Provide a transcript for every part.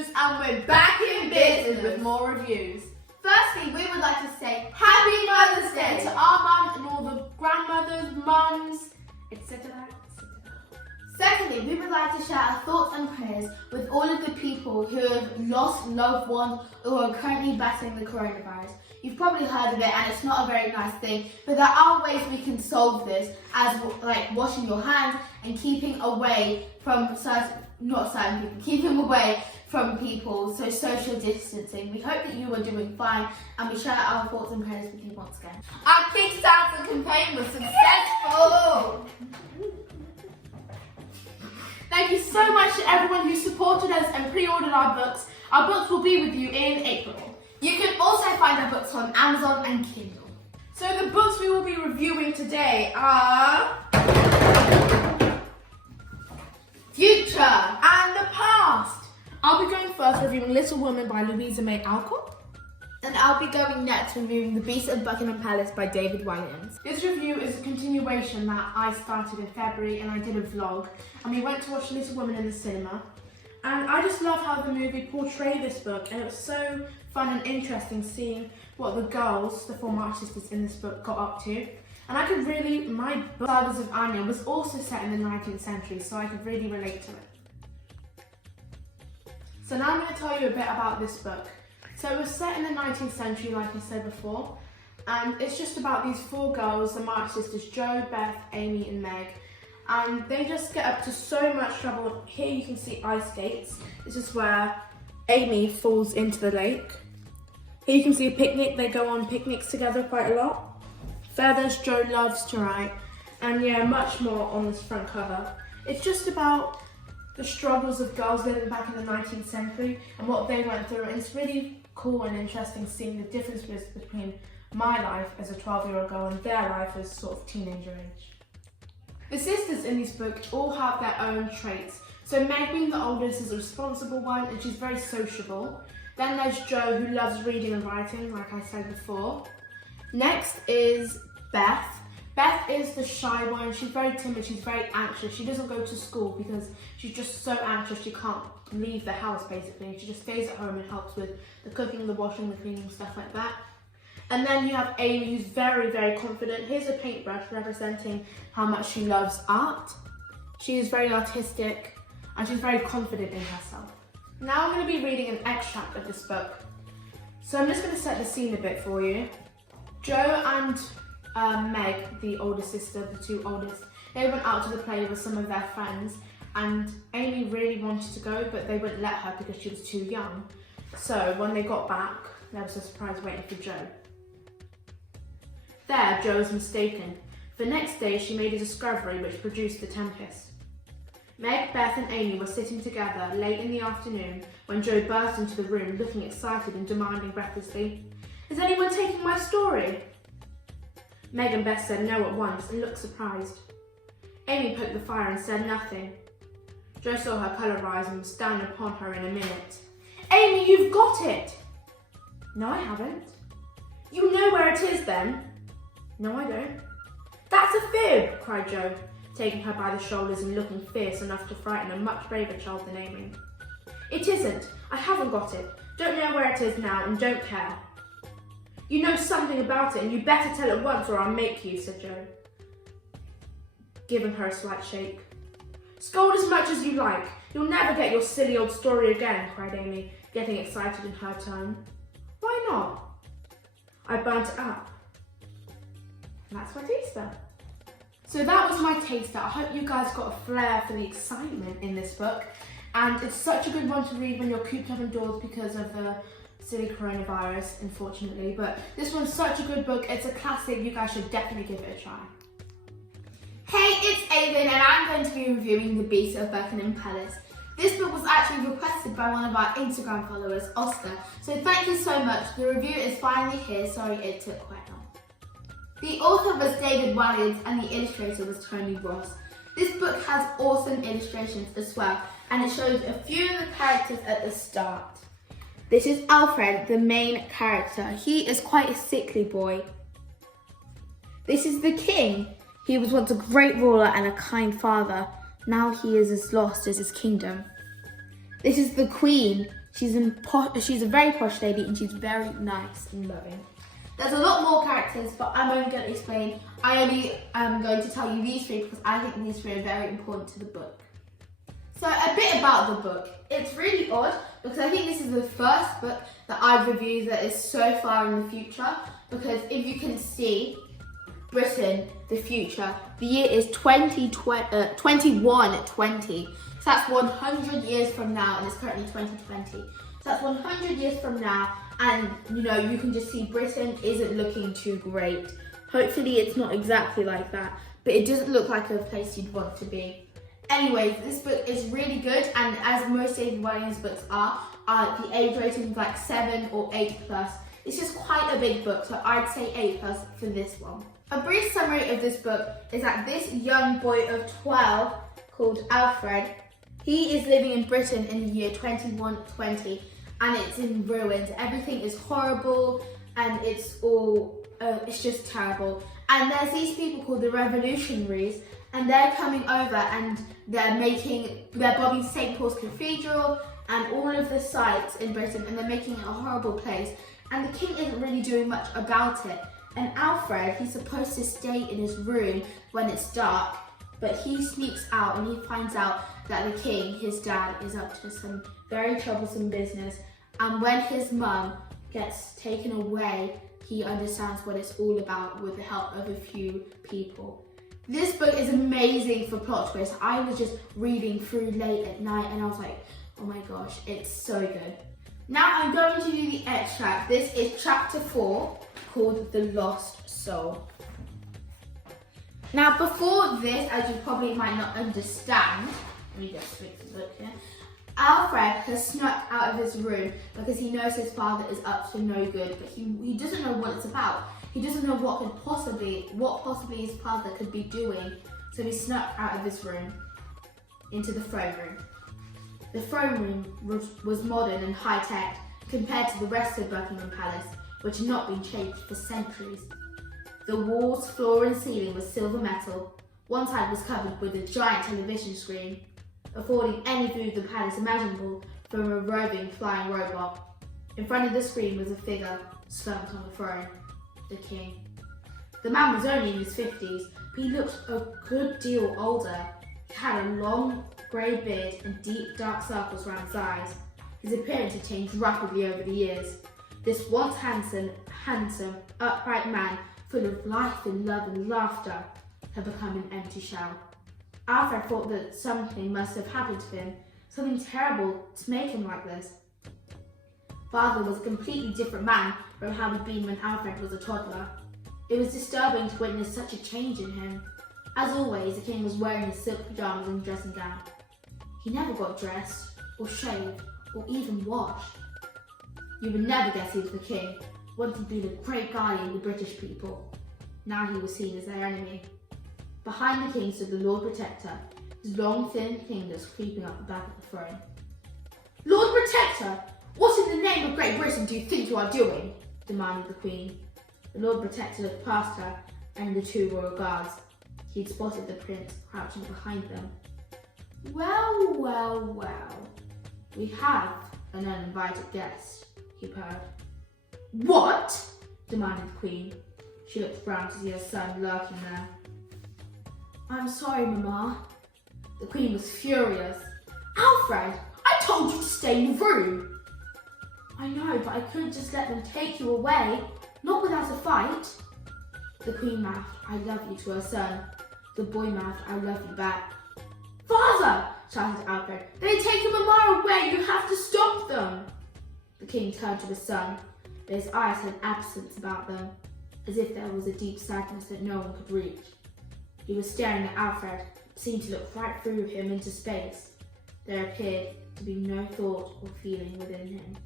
news, and we're back in business with more reviews. Firstly, we would like to say Happy Mother's Day to our mum and all the grandmothers, mums, etc. Secondly, we would like to share our thoughts and prayers with all of the people who have lost loved ones or are currently battling the coronavirus. You've probably heard of it and it's not a very nice thing, but there are ways we can solve this, as like washing your hands and keeping away from keeping away from people, so social distancing. We hope that you are doing fine and we share our thoughts and prayers with you once again. Our Kickstarter campaign was successful! Thank you so much to everyone who supported us and pre-ordered our books. Our books will be with you in April. You can also find our books on Amazon and Kindle. So the books we will be reviewing today are Future and the Past. I'll be going first reviewing Little Woman by Louisa May Alcott. And I'll be going next reviewing The Beast of Buckingham Palace by David Walliams. This review is a continuation that I started in February, and I did a vlog and we went to watch Little Woman in the cinema. And I just love how the movie portrayed this book, and it was so fun and interesting seeing what the girls, the four March sisters in this book, got up to. And I could really, my book, Sagas of Anya, was also set in the 19th century, so I could really relate to it. So now I'm going to tell you a bit about this book. So it was set in the 19th century, like I said before, and it's just about these four girls, the March sisters, Jo, Beth, Amy and Meg. And they just get up to so much trouble. Here you can see ice skates. This is where Amy falls into the lake. Here you can see a picnic. They go on picnics together quite a lot. Feathers, Jo loves to write. And yeah, much more on this front cover. It's just about the struggles of girls living back in the 19th century and what they went through. And it's really cool and interesting seeing the differences between my life as a 12-year-old girl and their life as sort of teenager age. The sisters in this book all have their own traits. So Meg, being the oldest, is a responsible one and she's very sociable. Then there's Jo, who loves reading and writing, like I said before. Next is Beth. Beth is the shy one. She's very timid, she's very anxious. She doesn't go to school because she's just so anxious she can't leave the house basically. She just stays at home and helps with the cooking, the washing, the cleaning, stuff like that. And then you have Amy, who's very, very confident. Here's a paintbrush representing how much she loves art. She is very artistic and she's very confident in herself. Now I'm going to be reading an extract of this book. So I'm just going to set the scene a bit for you. Jo and Meg, the older sister, the two oldest, they went out to the play with some of their friends, and Amy really wanted to go, but they wouldn't let her because she was too young. So when they got back, there was a surprise waiting for Jo. There, Jo was mistaken. The next day, she made a discovery which produced the tempest. Meg, Beth and Amy were sitting together late in the afternoon when Jo burst into the room looking excited and demanding breathlessly, "Is anyone taking my story?" Meg and Beth said no at once and looked surprised. Amy poked the fire and said nothing. Jo saw her colour rise and was down upon her in a minute. "Amy, you've got it!" "No, I haven't." "You know where it is then?" "No, I don't." "That's a fib!" cried Jo, taking her by the shoulders and looking fierce enough to frighten a much braver child than Amy. "It isn't. I haven't got it. Don't know where it is now and don't care." "You know something about it and you better tell at once or I'll make you," said Jo, giving her a slight shake. "Scold as much as you like. You'll never get your silly old story again," cried Amy, getting excited in her turn. "Why not?" "I burnt it up." That's my taster. So that was my taster. I hope you guys got a flair for the excitement in this book. And it's such a good one to read when you're cooped up indoors because of the silly coronavirus, unfortunately. But this one's such a good book. It's a classic. You guys should definitely give it a try. Hey, it's Aiyven and I'm going to be reviewing The Beast of Buckingham Palace. This book was actually requested by one of our Instagram followers, Oscar. So thank you so much. The review is finally here. Sorry it took quite long. The author was David Walliams and the illustrator was Tony Ross. This book has awesome illustrations as well, and it shows a few of the characters at the start. This is Alfred, the main character. He is quite a sickly boy. This is the king. He was once a great ruler and a kind father. Now he is as lost as his kingdom. This is the Queen. She's a very posh lady and she's very nice and loving. There's a lot more characters, but I'm only going to explain. I only am going to tell you these three because I think these three are very important to the book. So a bit about the book. It's really odd because I think this is the first book that I've reviewed that is so far in the future, because if you can see Britain, the future, the year is 2120. So that's 100 years from now, and it's currently 2020. So that's 100 years from now, and you know, you can just see Britain isn't looking too great. Hopefully it's not exactly like that, but it doesn't look like a place you'd want to be. Anyways, this book is really good, and as most David Walliams books are, the age rating is like 7 or 8 plus. It's just quite a big book, so I'd say 8 plus for this one. A brief summary of this book is that this young boy of 12 called Alfred, he is living in Britain in the year 2120, and it's in ruins. Everything is horrible, and it's just terrible. And there's these people called the revolutionaries, and they're coming over and they're bombing St. Paul's Cathedral and all of the sites in Britain, and they're making it a horrible place. And the king isn't really doing much about it. And Alfred, he's supposed to stay in his room when it's dark, but he sneaks out and he finds out that the king, his dad, is up to some very troublesome business. And when his mum gets taken away, he understands what it's all about with the help of a few people. This book is amazing for plot twists. I was just reading through late at night and I was like, oh my gosh, it's so good. Now I'm going to do the extract. This is chapter 4, called The Lost Soul. Now before this, as you probably might not understand, let me just switch the book here. Alfred has snuck out of his room because he knows his father is up to no good, but he doesn't know what it's about. He doesn't know what possibly his father could be doing, so he snuck out of his room into the throne room. The throne room was modern and high-tech compared to the rest of Buckingham Palace, which had not been changed for centuries. The walls, floor and ceiling was silver metal. One side was covered with a giant television screen, affording any view of the palace imaginable from a roving flying robot. In front of the screen was a figure slumped on the throne, the king. The man was only in his 50s, but he looked a good deal older. He had a long grey beard and deep dark circles around his eyes. His appearance had changed rapidly over the years. This once handsome, upright man, full of life and love and laughter, had become an empty shell. Alfred thought that something must have happened to him, something terrible to make him like this. Father was a completely different man from how he'd been when Alfred was a toddler. It was disturbing to witness such a change in him. As always, the king was wearing his silk pyjamas and dressing gown. He never got dressed, or shaved, or even washed. You would never guess he was the king, once he'd been a great guardian of the British people. Now he was seen as their enemy. Behind the king stood the Lord Protector, his long thin fingers creeping up the back of the throne. Lord Protector, what in the name of Great Britain do you think you are doing? Demanded the Queen. The Lord Protector looked past her and the two royal guards. He'd spotted the prince crouching behind them. Well, well, well. We have an uninvited guest, he purred. What? Demanded the Queen. She looked round to see her son lurking there. I'm sorry, Mama. The Queen was furious. Alfred, I told you to stay in the room. I know, but I couldn't just let them take you away, not without a fight. The Queen mouthed, I love you to her son. The boy mouthed, I love you back. Father, shouted Alfred, they're taking Mama away, you have to stop them. The King turned to his son, but his eyes had absence about them, as if there was a deep sadness that no one could reach. He was staring at Alfred, seemed to look right through him into space. There appeared to be no thought or feeling within him.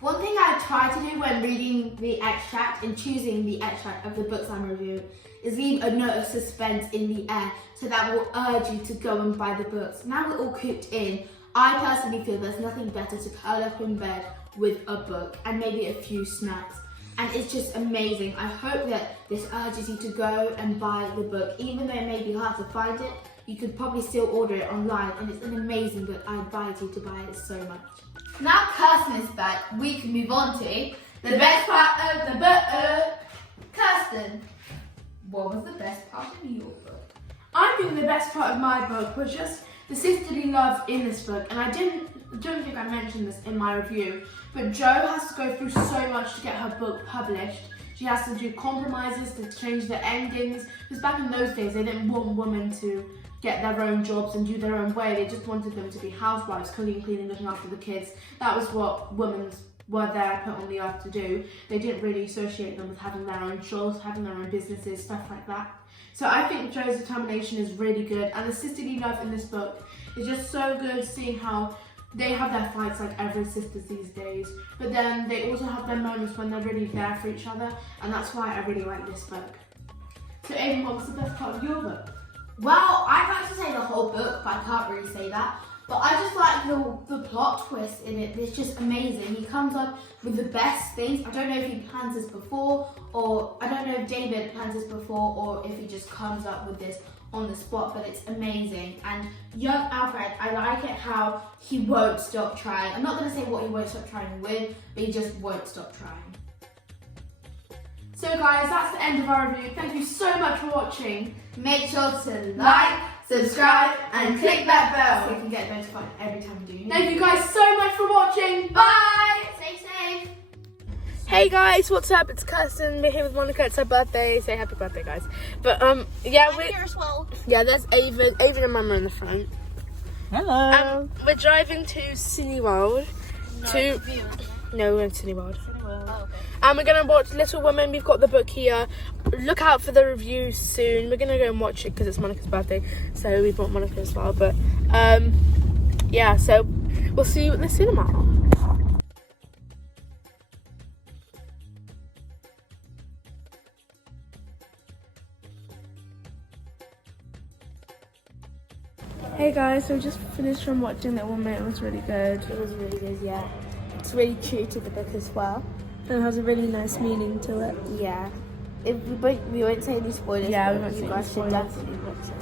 One thing I try to do when reading the extract and choosing the extract of the books I'm reviewing is leave a note of suspense in the air, so that will urge you to go and buy the books. Now we're all cooped in, I personally feel there's nothing better to curl up in bed with a book and maybe a few snacks. And it's just amazing. I hope that this urges you to go and buy the book, even though it may be hard to find it. you could probably still order it online, and it's an amazing book. I advise you to buy it so much. Now Kirsten is back, we can move on to the best part of the book. Kirsten, what was the best part of your book? I think the best part of my book was just the sisterly love in this book, and I don't think I mentioned this in my review, but Jo has to go through so much to get her book published. She has to do compromises to change the endings, because back in those days they didn't want women to get their own jobs and do their own way. They just wanted them to be housewives, cooking, cleaning, looking after the kids. That was what women were there put on the earth to do. They didn't really associate them with having their own jobs, having their own businesses, stuff like that. So I think Jo's determination is really good, and the sisterly love in this book is just so good, seeing how they have their fights like every sisters these days, but then they also have their moments when they're really there for each other, and that's why I really like this book. So Aiyven, what was the best part of your book? Well, I'd like to say the whole book, but I can't really say that. But I just like the plot twist in it. It's just amazing. He comes up with the best things. I don't know if he plans this before, or I don't know if David plans this before, or if he just comes up with this on the spot, but it's amazing. And young Alfred, I like it how he won't stop trying. I'm not going to say what he won't stop trying with, but he just won't stop trying. So guys, that's the end of our review. Thank you so much for watching. Make sure to like, subscribe, and click that bell so you can get notified every time we do. Thank you guys so much for watching. Bye! Stay safe! Hey guys, what's up? It's Kirsten. We're here with Monica. It's her birthday. Say happy birthday, guys. But yeah, I'm here as well. yeah, there's Aiyven and Mama in the front. Hello. We're driving to Cineworld. No, we're in Cineworld. Oh, okay. And we're gonna watch Little Women. We've got the book here. Look out for the review soon. We're gonna go and watch it because it's Monica's birthday, so we brought Monica as well. But yeah, so we'll see you at the cinema. Hey guys, so we just finished from watching Little Women. It was really good. It was really good, yeah. It's really true to the book as well. And it has a really nice meaning to it. Yeah. If we won't say any spoilers. Yeah, we but won't you say guys any should spoilers. definitely watch it.